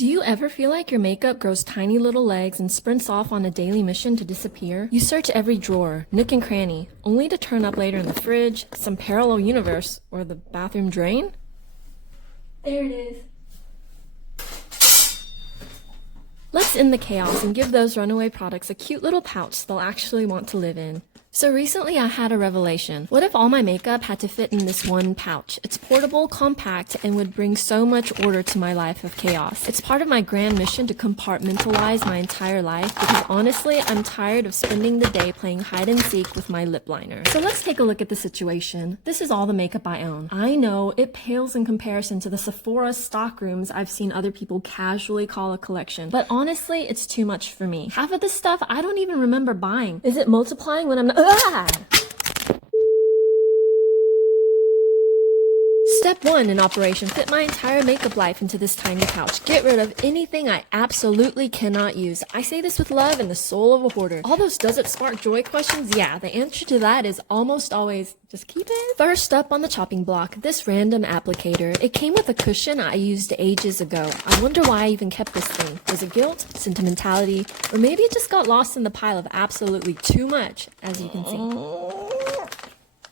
Do you ever feel like your makeup grows tiny little legs and sprints off on a daily mission to disappear? You search every drawer, nook and cranny, only to turn up later in the fridge, some parallel universe, or the bathroom drain? There it is. Let's end the chaos and give those runaway products a cute little pouch they'll actually want to live in. So recently I had a revelation. What if all my makeup had to fit in this one pouch? It's portable, compact, and would bring so much order to my life of chaos. It's part of my grand mission to compartmentalize my entire life because honestly, I'm tired of spending the day playing hide and seek with my lip liner. So let's take a look at the situation. This is all the makeup I own. I know it pales in comparison to the Sephora stock rooms I've seen other people casually call a collection, but honestly, it's too much for me. Half of this stuff I don't even remember buying. Is it multiplying when I'm not? Step 1 in Operation Fit my entire makeup life into this tiny pouch. Get rid of anything I absolutely cannot use. I say this with love and the soul of a hoarder. All those does it spark joy questions? Yeah, the answer to that is almost always just keep it. First up on the chopping block, this random applicator. It came with a cushion I used ages ago. I wonder why I even kept this thing. Was it guilt, sentimentality, or maybe it just got lost in the pile of absolutely too much, as you can see.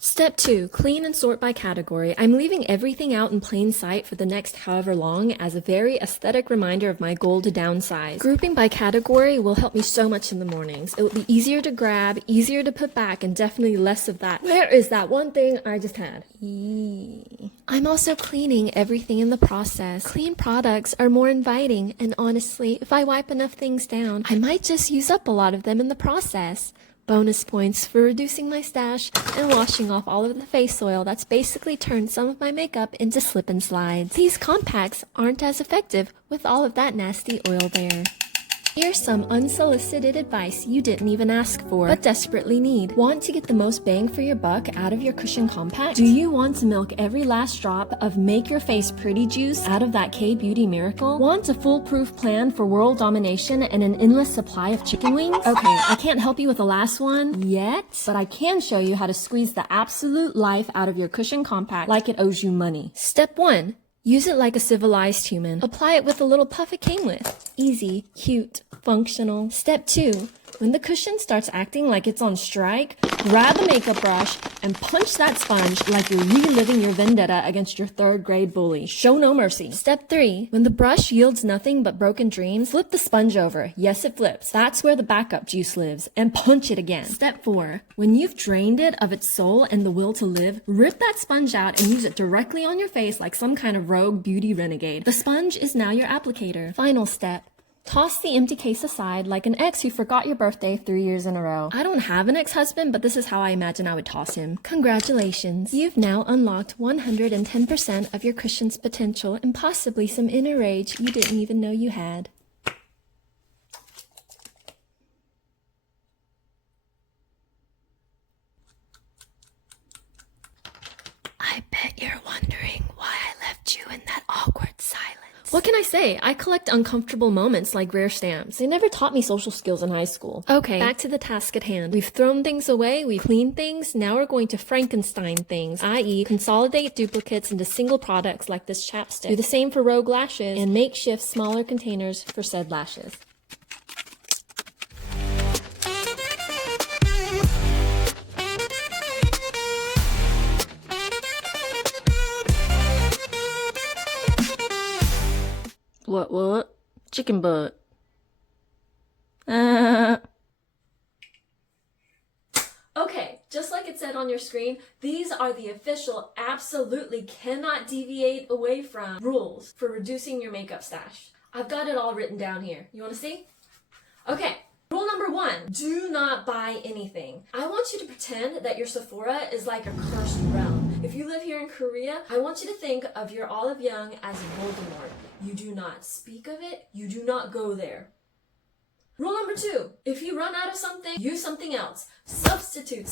Step 2, clean and sort by category. I'm leaving everything out in plain sight for the next however long as a very aesthetic reminder of my goal to downsize. Grouping by category will help me so much in the mornings. It will be easier to grab, easier to put back, and definitely less of that. Where is that one thing I just had? I'm also cleaning everything in the process. Clean products are more inviting, and honestly, if I wipe enough things down, I might just use up a lot of them in the process. Bonus points for reducing my stash and washing off all of the face oil that's basically turned some of my makeup into slip and slides. These compacts aren't as effective with all of that nasty oil there. Here's some unsolicited advice you didn't even ask for, but desperately need. Want to get the most bang for your buck out of your cushion compact? Do you want to milk every last drop of make your face pretty juice out of that K-beauty miracle? Want a foolproof plan for world domination and an endless supply of chicken wings? Okay, I can't help you with the last one yet, but I can show you how to squeeze the absolute life out of your cushion compact like it owes you money. Step 1. Use it like a civilized human. Apply it with the little puff it came with. Easy, cute, functional. Step 2. When the cushion starts acting like it's on strike, grab a makeup brush and punch that sponge like you're reliving your vendetta against your third-grade bully. Show no mercy. Step 3. When the brush yields nothing but broken dreams, flip the sponge over. Yes, it flips. That's where the backup juice lives. And punch it again. Step 4. When you've drained it of its soul and the will to live, rip that sponge out and use it directly on your face like some kind of rogue beauty renegade. The sponge is now your applicator. Final step. Toss the empty case aside like an ex who forgot your birthday 3 years in a row. I don't have an ex-husband, but this is how I imagine I would toss him. Congratulations. You've now unlocked 110% of your cushion's potential and possibly some inner rage you didn't even know you had. I bet you're wondering why I left you in that awkward silence. What can I say? I collect uncomfortable moments like rare stamps. They never taught me social skills in high school. Okay, back to the task at hand. We've thrown things away, we've cleaned things, now we're going to Frankenstein things, i.e. consolidate duplicates into single products like this chapstick. Do the same for rogue lashes and makeshift smaller containers for said lashes. What? Chicken butt. Okay, just like it said on your screen, these are the official, absolutely cannot deviate away from rules for reducing your makeup stash. I've got it all written down here. You want to see? Okay. Rule number 1, do not buy anything. I want you to pretend that your Sephora is like a cursed realm. If you live here in Korea, I want you to think of your Olive Young as Voldemort. You do not speak of it, you do not go there. Rule number 2, if you run out of something, use something else. Substitute.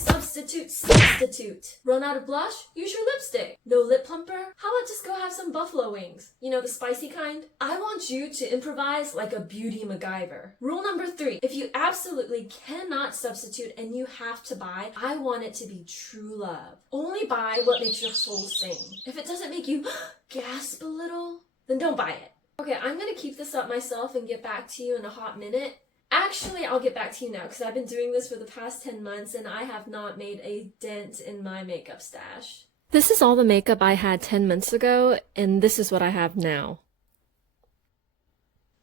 Run out of blush? Use your lipstick. No lip plumper? How about just go have some buffalo wings? You know, the spicy kind? I want you to improvise like a beauty MacGyver. Rule number 3, if you absolutely cannot substitute and you have to buy, I want it to be true love. Only buy what makes your soul sing. If it doesn't make you gasp a little, then don't buy it. Okay, I'm gonna keep this up myself and get back to you in a hot minute. Actually, I'll get back to you now because I've been doing this for the past 10 months and I have not made a dent in my makeup stash. This is all the makeup I had 10 months ago, and this is what I have now.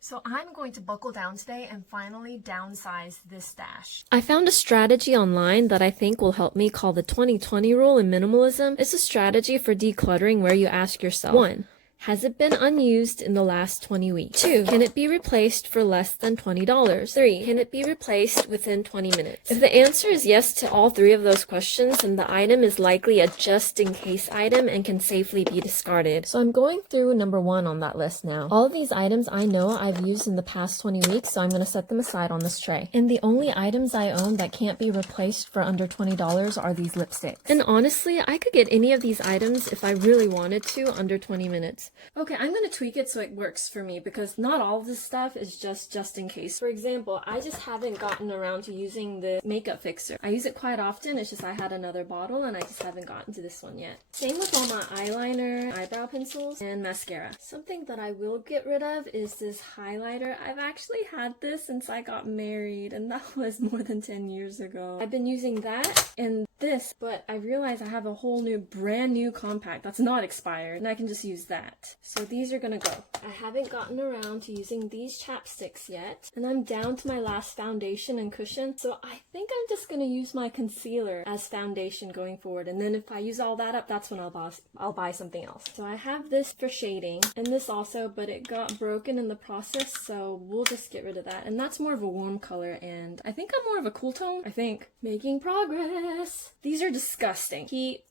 So I'm going to buckle down today and finally downsize this stash. I found a strategy online that I think will help me called the 20-20 rule in minimalism. It's a strategy for decluttering where you ask yourself, 1. Has it been unused in the last 20 weeks? 2. Can it be replaced for less than $20? 3. Can it be replaced within 20 minutes? If the answer is yes to all 3 of those questions, then the item is likely a just-in-case item and can safely be discarded. So I'm going through number 1 on that list now. All of these items I know I've used in the past 20 weeks, so I'm going to set them aside on this tray. And the only items I own that can't be replaced for under $20 are these lipsticks. And honestly, I could get any of these items if I really wanted to under 20 minutes. Okay, I'm gonna tweak it so it works for me because not all of this stuff is just in case. For example, I just haven't gotten around to using the makeup fixer. I use it quite often, it's just I had another bottle and I just haven't gotten to this one yet. Same with all my eyeliner, eyebrow pencils, and mascara. Something that I will get rid of is this highlighter. I've actually had this since I got married and that was more than 10 years ago. I've been using that and this, but I realized I have a whole new brand new compact that's not expired and I can just use that. So these are gonna go. I haven't gotten around to using these chapsticks yet and I'm down to my last foundation and cushion, so I think I'm just gonna use my concealer as foundation going forward, and then if I use all that up, that's when I'll buy something else. So I have this for shading and this also, but it got broken in the process, so we'll just get rid of that. And that's more of a warm color and I think I'm more of a cool tone. I think. Making progress. These are disgusting. Keep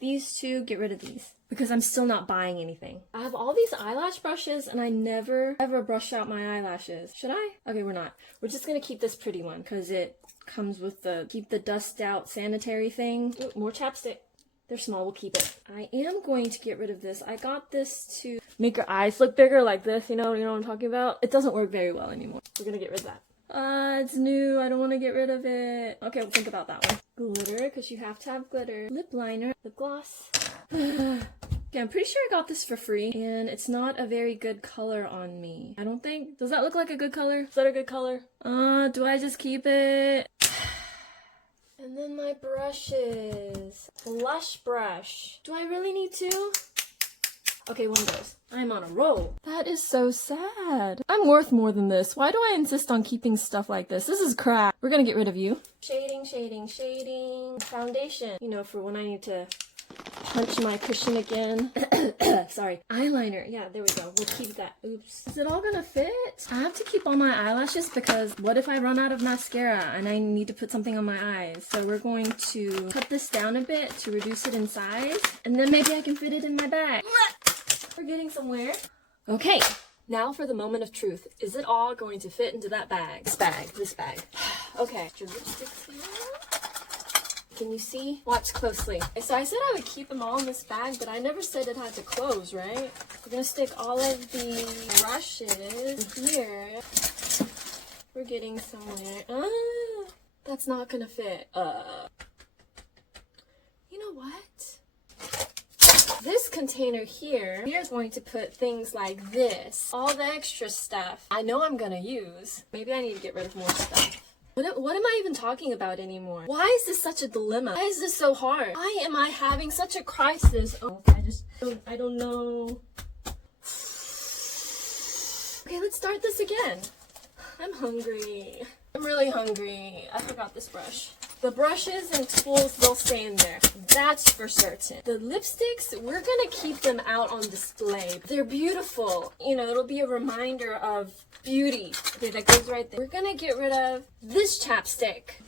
these 2, get rid of these because I'm still not buying anything. I have all these eyelash brushes and I never ever brush out my eyelashes. Should I? Okay, we're not. We're just gonna keep this pretty one because it comes with the keep the dust out sanitary thing. Ooh, more chapstick. They're small, we'll keep it. I am going to get rid of this. I got this to make your eyes look bigger like this, you know what I'm talking about? It doesn't work very well anymore. We're gonna get rid of that. It's new. I don't want to get rid of it. Okay, we'll think about that one. Glitter, because you have to have glitter. Lip liner. Lip gloss. Okay, I'm pretty sure I got this for free, and it's not a very good color on me. I don't think. Does that look like a good color? Is that a good color? Do I just keep it? And then my brushes. Blush brush. Do I really need to? Okay, one goes. I'm on a roll. That is so sad. I'm worth more than this. Why do I insist on keeping stuff like this? This is crap. We're gonna get rid of you. Shading, shading, shading. Foundation. You know, for when I need to punch my cushion again. Sorry. Eyeliner. Yeah, there we go. We'll keep that. Oops. Is it all gonna fit? I have to keep all my eyelashes because what if I run out of mascara and I need to put something on my eyes? So we're going to cut this down a bit to reduce it in size, and then maybe I can fit it in my bag. We're getting somewhere. Okay, now for the moment of truth. Is it all going to fit into that bag? This bag. Okay. Your lipsticks here. Can you see? Watch closely. So I said I would keep them all in this bag, but I never said it had to close, right? We're gonna stick all of the brushes here. We're getting somewhere. That's not gonna fit. You know what? This container here, we are going to put things like this. All the extra stuff I know I'm gonna use. Maybe I need to get rid of more stuff. What am I even talking about anymore? Why is this such a dilemma? Why is this so hard? Why am I having such a crisis? Oh, I don't know. Okay, let's start this again. I'm hungry. I'm really hungry. I forgot this brush. The brushes and tools, they'll stay in there. That's for certain. The lipsticks, we're gonna keep them out on display. They're beautiful. You know, it'll be a reminder of beauty. Okay, that goes right there. We're gonna get rid of this chapstick.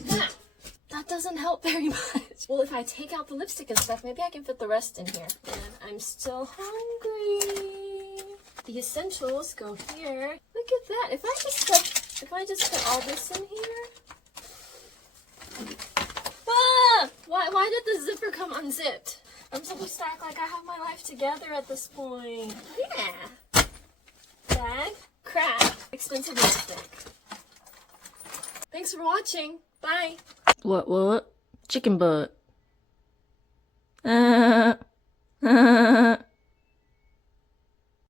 That doesn't help very much. Well, if I take out the lipstick and stuff, maybe I can fit the rest in here. And I'm still hungry. The essentials go here. Look at that. If I just put all this in here. Why did the zipper come unzipped? I'm supposed to act like I have my life together at this point. Yeah. Bag. Crap. Expensive lipstick. Thanks for watching. Bye. What? Chicken butt.